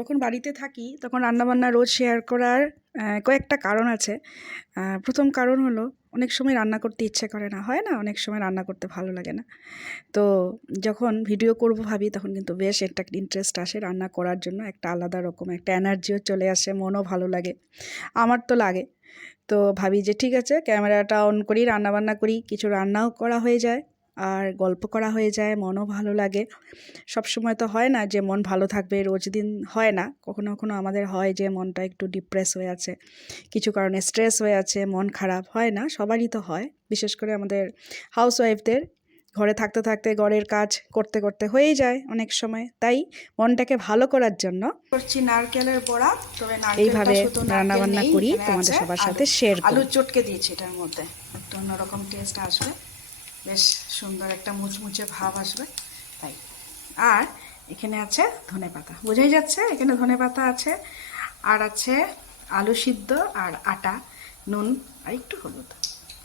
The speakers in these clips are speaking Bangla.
যখন বাড়িতে থাকি তখন রান্নাবান্না রোজ শেয়ার করার কয়েকটা কারণ আছে। প্রথম কারণ হলো অনেক সময় রান্না করতে ইচ্ছে করে না, হয় না? অনেক সময় রান্না করতে ভালো লাগে না। তো যখন ভিডিও করব ভাবি তখন কিন্তু বেশ একটা ইন্টারেস্ট আসে রান্না করার জন্য, একটা আলাদা রকম একটা এনার্জিও চলে আসে, মনও ভালো লাগে। আমার তো লাগে। তো ভাবি যে ঠিক আছে ক্যামেরাটা অন করি, রান্নাবান্না করি, কিছু রান্নাও করা হয়ে যায় আর গল্প করা হয়ে যায়, মনও ভালো লাগে। সবসময় তো হয় না যে মন ভালো থাকবে, রোজ দিন হয় না। কখনো কখনো আমাদের হয় যে মনটা একটু ডিপ্রেস হয়ে আছে, কিছু কারণে স্ট্রেস হয়ে আছে, মন খারাপ, হয় না? সবারই তো হয়, বিশেষ করে আমাদের হাউসওয়াইফদের। ঘরে থাকতে থাকতে ঘরের কাজ করতে করতে হয়েই যায় অনেক সময়। তাই মনটাকে ভালো করার জন্য করছি নারকেলের বড়া। তবে এইভাবে রান্নাবান্না করি, তোমাদের সবার সাথে শেয়ার করি। আলু চটকে দিয়েছি এটার মধ্যে, একটু অন্যরকম টেস্ট আসবে, বেশ সুন্দর একটা মুচমুচে ভাব আসবে তাই। আর এখানে আছে ধনেপাতা, বোঝাই যাচ্ছে এখানে ধনেপাতা আছে। আর আছে আলু সিদ্ধ আর আটা, নুন আর একটু হলুদ,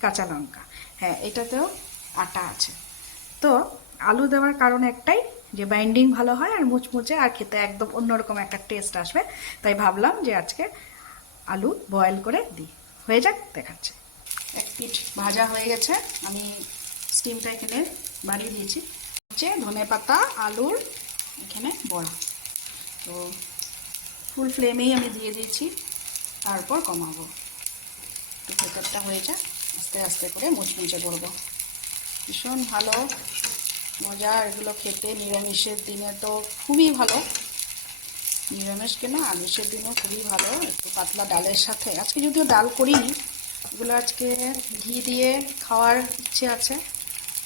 কাঁচা লঙ্কা। হ্যাঁ, এটাতেও আটা আছে। তো আলু দেওয়ার কারণ একটাই, যে বাইন্ডিং ভালো হয় আর মুচমুচে, আর খেতে একদম অন্যরকম একটা টেস্ট আসবে। তাই ভাবলাম যে আজকে আলু বয়েল করে দিই। হয়ে যাক, দেখাচ্ছে। এক পিঠ ভাজা হয়ে গেছে, আমি স্টিমটা এখানে বাড়িয়ে দিয়েছি। হচ্ছে ধনেপাতা আলুর এখানে বড়া, তো ফুল ফ্লেমেই আমি দিয়ে দিয়েছি, তারপর কমাবো। একটু ভেতরটা হয়ে যায়, আস্তে আস্তে করে মুচমুচে করবো। ভীষণ ভালো মজা এগুলো খেতে, নিরামিষের দিনে তো খুবই ভালো। নিরামিষ কেন, আমিষের দিনেও খুবই ভালো, একটু পাতলা ডালের সাথে। আজকে যদিও ডাল করিনি, এগুলো আজকে ঘি দিয়ে খাওয়ার ইচ্ছে আছে,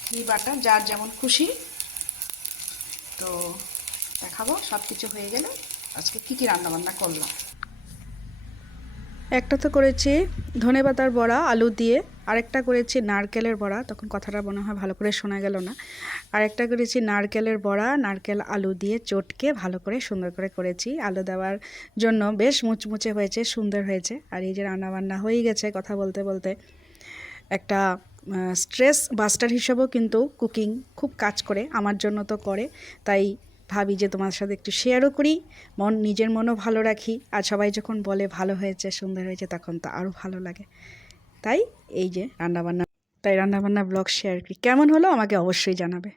ঘি বাটা, যার যেমন খুশি। তো দেখাবো সব কিছু হয়ে গেলে আজকে কী কী রান্নাবান্না করলাম। একটা তো করেছি ধনেপাতার বড়া আলু দিয়ে, আরেকটা করেছি নারকেলের বড়া, তখন কথাটা মনে হয় ভালো করে শোনা গেল না। আরেকটা করেছি নারকেলের বড়া, নারকেল আলু দিয়ে চটকে ভালো করে সুন্দর করে করেছি। আলু দেওয়ার জন্য বেশ মুচমুচে হয়েছে, সুন্দর হয়েছে। আর এই যে রান্নাবান্না হয়ে গেছে, কথা বলতে বলতে একটা স্ট্রেস বাস্টার হিসেবেও কিন্তু কুকিং খুব কাজ করে, আমার জন্য তো করে। তাই ভাবি যে তোমার সাথে একটু শেয়ারও করি, নিজের মনও ভালো রাখি। আর সবাই যখন বলে ভালো হয়েছে, সুন্দর হয়েছে, তখন তো আরও ভালো লাগে। তাই এই যে রান্নাবান্না ব্লগ শেয়ার করি। কেমন হলো আমাকে অবশ্যই জানাবে।